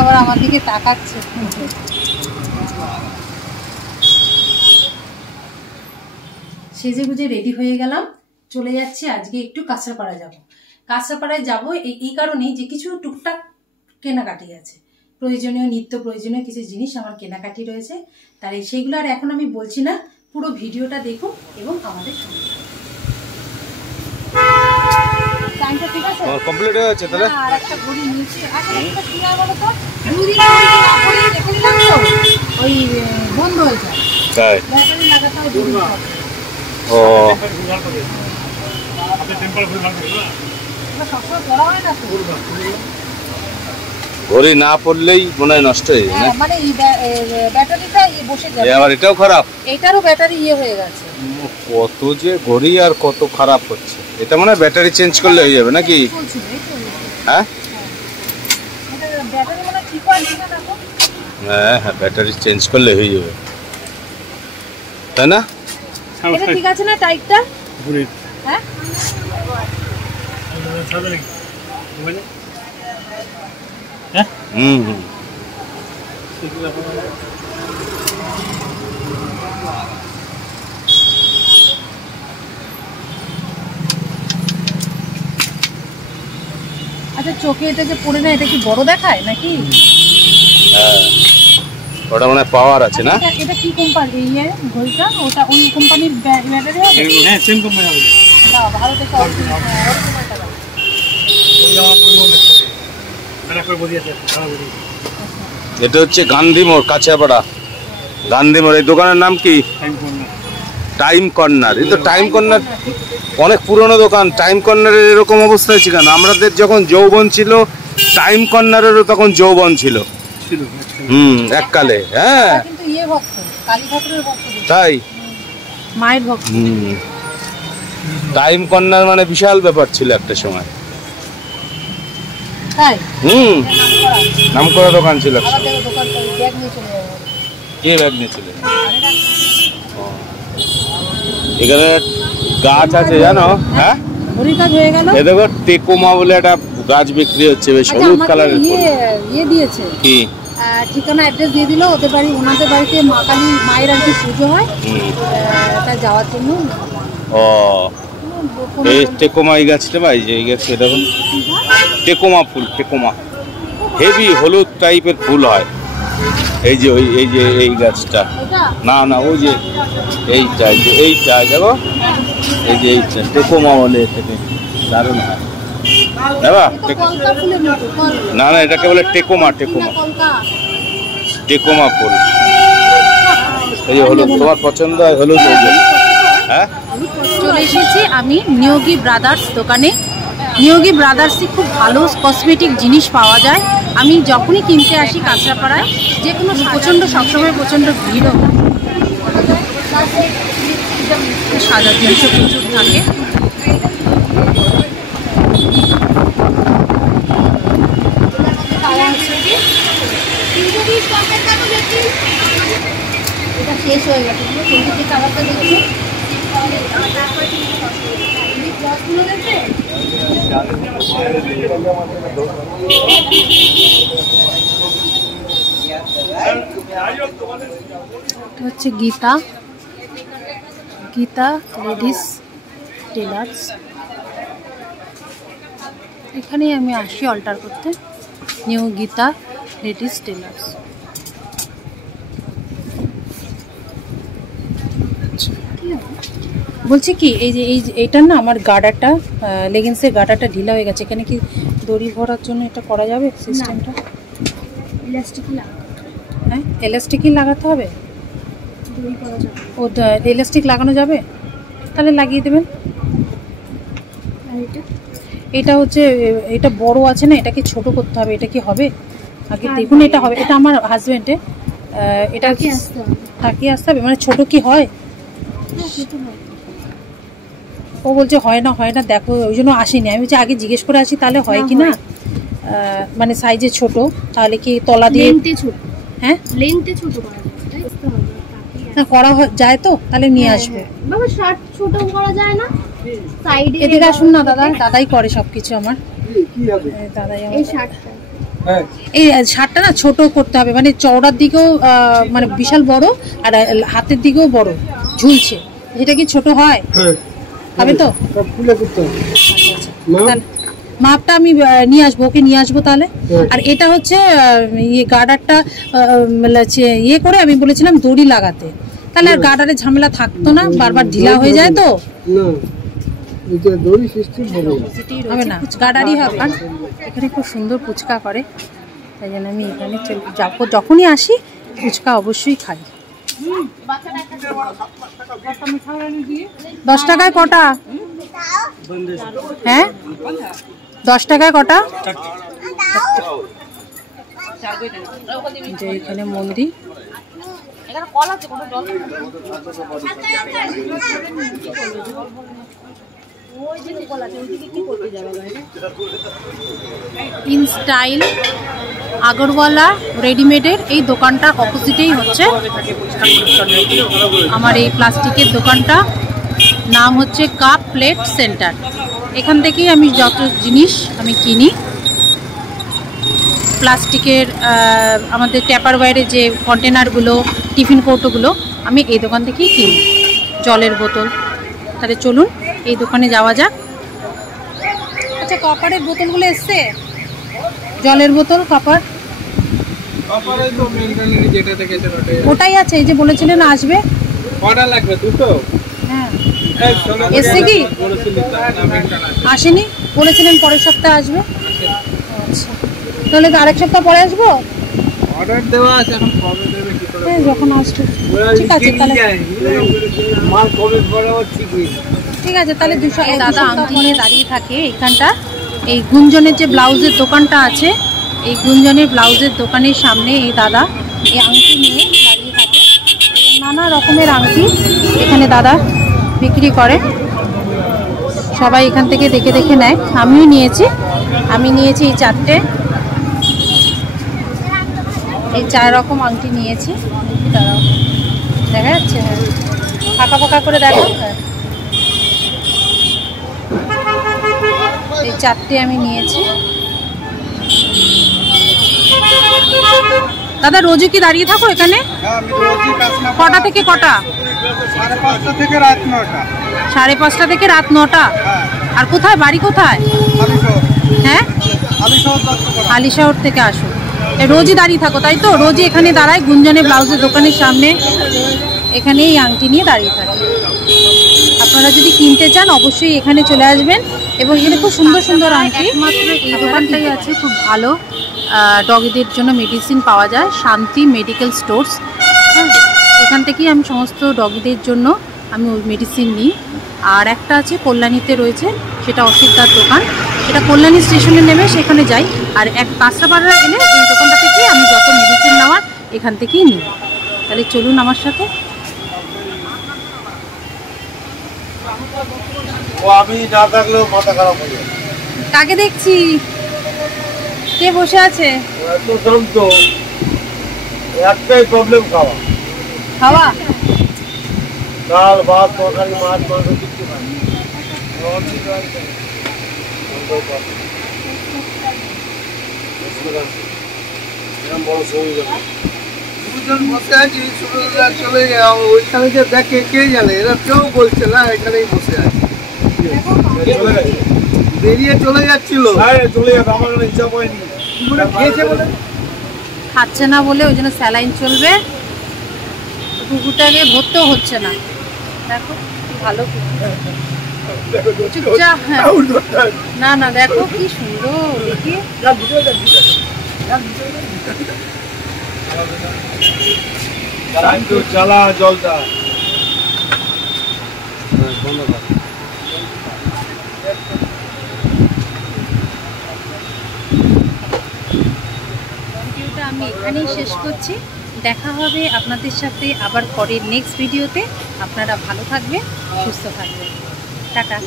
আবার আমার দিকে তাকাচ্ছে। সেজে গুজে রেডি হয়ে গেলাম, চলে যাচ্ছি আজকে একটু কাঁচরাপাড়া যাব। কাঁচরাপাড়ায় যাব এই কারণেই যে কিছু টুকটাক কেনাকাটি আছে, প্রয়োজনীয় নিত্য প্রয়োজনীয় কিছু জিনিস আমার কেনাকাটি রয়েছে। তাই সেইগুলো আর এখন আমি বলছি না, পুরো ভিডিওটা দেখুন এবং আমাদের সঙ্গে টাইমটা ঠিক আছে, কমপ্লিট হয়ে গেছে তাহলে। আর একটা ঘড়ি নিয়েছি, আসলে এটা কি হয় বলো তো, দুদিন না করে রেখে দিলাম তো ওই বন্ধ হয়ে যায়, তাই ব্যাটারি লাগাতে হয় দুদিন পর। ও আপনি টেম্পার ফুল মারবেন না, এটা সবসময় পড়া হয় না তো, ঘড়ি না পড়লেই মনে হয় নষ্ট হয়ে যায়, মানে এই ব্যাটারিটা বসে যাবে। আবার এটাও খারাপ, এটারও ব্যাটারি হয়ে গেছে। কত যে ঘড়ি আর কত খারাপ হচ্ছে। এটা মনে হয় ব্যাটারি চেঞ্জ করলে হয়ে যাবে নাকি? হ্যাঁ ব্যাটারি মানে ঠিক হয় না, দেখো। হ্যাঁ হ্যাঁ, ব্যাটারি চেঞ্জ করলে হয়ে যাবে, তাই না? এটা ঠিক আছে না টাইপটা? হ্যাঁ হুম হুম। আচ্ছা, চোখে এটা যে পড়ে না, এটা কি বড় দেখায় নাকি? হ্যাঁ, ওটা মানে পাওয়ার আছে না? এটা কি কোম্পানি ঘড়িটা? ওটা ওই কোম্পানির ব্যাটারি হবে? হ্যাঁ, সেম কোম্পানি হবে। দাও ভালো দেখে এটা হচ্ছে গান্ধী মোড়, কাঁচরাপাড়া গান্ধী মোড়। এই দোকানের নাম কি? Time corner. এই তো টাইম কর্নার অনেক পুরনো দোকান। টাইম কর্নারের এরকম অবস্থা হয়েছে কেন? আমাদের যখন যৌবন ছিল, টাইম কর্নারেরও তখন যৌবন ছিল। এককালে। হ্যাঁ, তাই মায়ের ভক্ত। টাইম কর্নার মানে বিশাল ব্যাপার ছিল একটা সময়। নাম করা দোকান ছিল। কে ব্যাগ নিয়ে চলে? এখানে গাছ আছে জানো? হ্যাঁ, এই দেখো টেকোমা বলে একটা গাছ বিক্রি হচ্ছে, বেশ হলুদ কালারের। ইয়ে দিয়েছে কি ঠিকানা অ্যাড্রেস দিয়ে দিল ওদের বাড়ি, ওনাদের বাড়িতে মা কালী মায়ের আর কি পুজো হয়, তা যাওয়ার জন্য। ও, এই টেকোমা এই গাছটা ভাই, যে এই গাছটা দেখুন, টেকোমা ফুল, টেকোমা হেভি হলুদ টাইপের ফুল হয়। এই যে এই গাছটা, না না ওই যে এইটা দেখো, এই যে এইটা টেকোমা বলে, এটাকে দারুণ হয়। না না, এটাকে বলে টেকোমা, টেকোমা ফুল। এই যে হলুদ, তোমার পছন্দ হয় হলুদ? হ্যাঁ, চলে এসেছি আমি নিয়োগী ব্রাদার্স দোকানে। নিয়োগী ব্রাদার্সে খুব ভালো কসমেটিক জিনিস পাওয়া যায়। আমি যখনই কিনতে আসি কাঁচরাপাড়ায়, যে কোনো প্রচণ্ড সবসময় প্রচণ্ড ভিড়ও, সাজার জিনিস প্রচুর থাকে। এটা শেষ হয়ে গেছে, কালারটা দেখছি। হচ্ছে গীতা লেডিস টেলার্স। এখানেই আমি আসি অল্টার করতে, নিউ গীতা লেডিস টেলার্স। বলছি কি, এই যে এইটার না আমার গার্ডারটা, লেগিংসের গার্ডারটা ঢিলা হয়ে গেছে। এখানে কি দড়ি ভরার জন্য এটা করা যাবে সিস্টেমটা? হ্যাঁ, এলাস্টিকই লাগাতে হবে। ও, এলাস্টিক লাগানো যাবে, তাহলে লাগিয়ে দেবেন। এটা হচ্ছে, এটা বড় আছে না, এটাকে ছোট করতে হবে। এটা কি হবে আগে দেখুন? এটা হবে, এটা আমার হাজবেন্ডের। এটা তাকিয়ে আসতে হবে, মানে ছোট কি হয়? ও বলছে হয় না দেখো, ওই জন্য আসিনি। আমি বলছি আগে জিজ্ঞেস করে আসি তাহলে হয় কি না, মানে সাইজে ছোট, তাহলে কি তলা দিয়ে হ্যাঁ লেন্থে ছোট করা যায় তো, তাহলে নিয়ে আসবে। বাবা শার্ট ছোট করা যায় না সাইডে? এদিকে আসুন না দাদা, দাদাই করে সবকিছু আমার। দাদাই এই শার্টটা এই শার্টটা না ছোট করতে হবে, মানে চওড়ার দিকেও মানে বিশাল বড় আর হাতের দিকেও বড় ঝুলছে, এটা কি ছোট হয়? হবে তো? মাপটা আমি নিয়ে আসবো, ওকে নিয়ে আসবো তাহলে। আর এটা হচ্ছে ইয়ে গার্ডারটা ইয়ে করে আমি বলেছিলাম দড়ি লাগাতে, তাহলে আর গার্ডারের ঝামেলা থাকতো না, বারবার ঢিলা হয়ে যায় তো। হবে না, গার্ডারই হবে। এখানে খুব সুন্দর ফুচকা করে, তাই জন্য আমি এখানে যাবো, যখনই আসি ফুচকা অবশ্যই খাই। 10 টাকায় কটা? হ্যাঁ 10 টাকায় কটা? যে এখানে মন্দির, ইন স্টাইল আগরওয়ালা রেডিমেডের এই দোকানটার অপোজিটেই হচ্ছে আমার এই প্লাস্টিকের দোকানটা, নাম হচ্ছে কাপ প্লেট সেন্টার। এখান থেকেই আমি যত জিনিস আমি কিনি, প্লাস্টিকের আমাদের ট্যাপারওয়্যারের যে কন্টেনারগুলো, টিফিন কৌটোগুলো আমি এই দোকান থেকেই কিনি, জলের বোতল। তাহলে চলুন এই দোকানে যাওয়া যাক। আচ্ছা, কপারের বোতলগুলো এসছে, জলের বোতল কপার ওটাই আছে, এই যে বলেছিলেন আসবে, লাগবে দুটো। হ্যাঁ এসছে কি? আসেনি, বলেছিলেন পরের সপ্তাহে আসবে। আচ্ছা, তাহলে আরেক সপ্তাহ পরে আসবো। অর্ডার দেওয়া আছে, এখন কবে দেবে কি করে? হ্যাঁ যখন আসবে। ঠিক আছে তাহলে, মাল কবে পড়াও ঠিক আছে তাহলে 200। দাদা আংটি নিয়ে দাঁড়িয়ে থাকে এইখানটা, এই গুঞ্জনের যে ব্লাউজের দোকানটা আছে, এই গুঞ্জনের ব্লাউজের দোকানের সামনে এই দাদা এই আংটি নিয়ে দাঁড়িয়ে থাকে, নানা রকমের আংটি এখানে দাদা বিক্রি করে। সবাই এখান থেকে দেখে দেখে নেয়, আমিও নিয়েছি। আমি নিয়েছি এই 4টে, এই 4 রকম আংটি নিয়েছি। দেখা যাচ্ছে? হ্যাঁ ফাঁকা ফাঁকা করে দেখো। এই 4টে আমি নিয়েছি। দাদা রোজই কি দাঁড়িয়ে থাকো এখানে? কটা থেকে কটা? 5:30 থেকে রাত 9টা। 5:30 থেকে রাত 9টা। আর কোথায় বাড়ি কোথায়? হ্যাঁ হালিশহর থেকে আসো, রোজই দাঁড়িয়ে থাকো তাই তো? রোজই এখানে দাঁড়ায় গুঞ্জনের ব্লাউজের দোকানের সামনে, এখানেই আংটি নিয়ে দাঁড়িয়ে থাকে। আপনারা যদি কিনতে চান অবশ্যই এখানে চলে আসবেন, এবং এখানে খুব সুন্দর সুন্দর আংটি। একমাত্র এই দোকানটাই আছে খুব ভালো, ডগিদের জন্য মেডিসিন পাওয়া যায়, শান্তি মেডিকেল স্টোর্স। হ্যাঁ এখান থেকেই আমি সমস্ত ডগিদের জন্য আমি ওই মেডিসিন নিই। আর একটা আছে কল্যাণীতে রয়েছে, সেটা অসিদ্ধার দোকান, সেটা কল্যাণী স্টেশনে নেমে সেখানে যাই। আর এক কাঁচরাপাড়া এলে এই দোকানটা থেকেই আমি যত মেডিসিন নেওয়ার এখান থেকেই নিই। তাহলে চলুন আমার সাথে। আমি না থাকলেও মাথা খারাপ হয়ে যায়। কাকে দেখছি? কে বসে আছে? এত দাম তো, একটাই প্রবলেম, খাওয়া। খাওয়া? ডাল ভাত তরকারি মাছ মাংস কিছু খাই। দুজন বসে আছি, চলে যাও ওইখানে যে দেখে কে জানে, এরা কেউ বলছে না এখানেই বসে আছে। বেরিয়ে চলে যাচ্ছিল, চলে যাবে, আমার কোনো ইচ্ছা হয়নি। খাচ্ছে না বলে ওই জন্য স্যালাইন চলবে, কুকুরটাকে ভরতেও হচ্ছে না। দেখো কি ভালো চুপচাপ। না না দেখো কি সুন্দর, দেখি চালা জলটা আমি এখানেই শেষ করছি। দেখা হবে আপনাদের সাথে আবার পরের নেক্সট ভিডিওতে। আপনারা ভালো থাকবেন, সুস্থ থাকবেন। টাটা।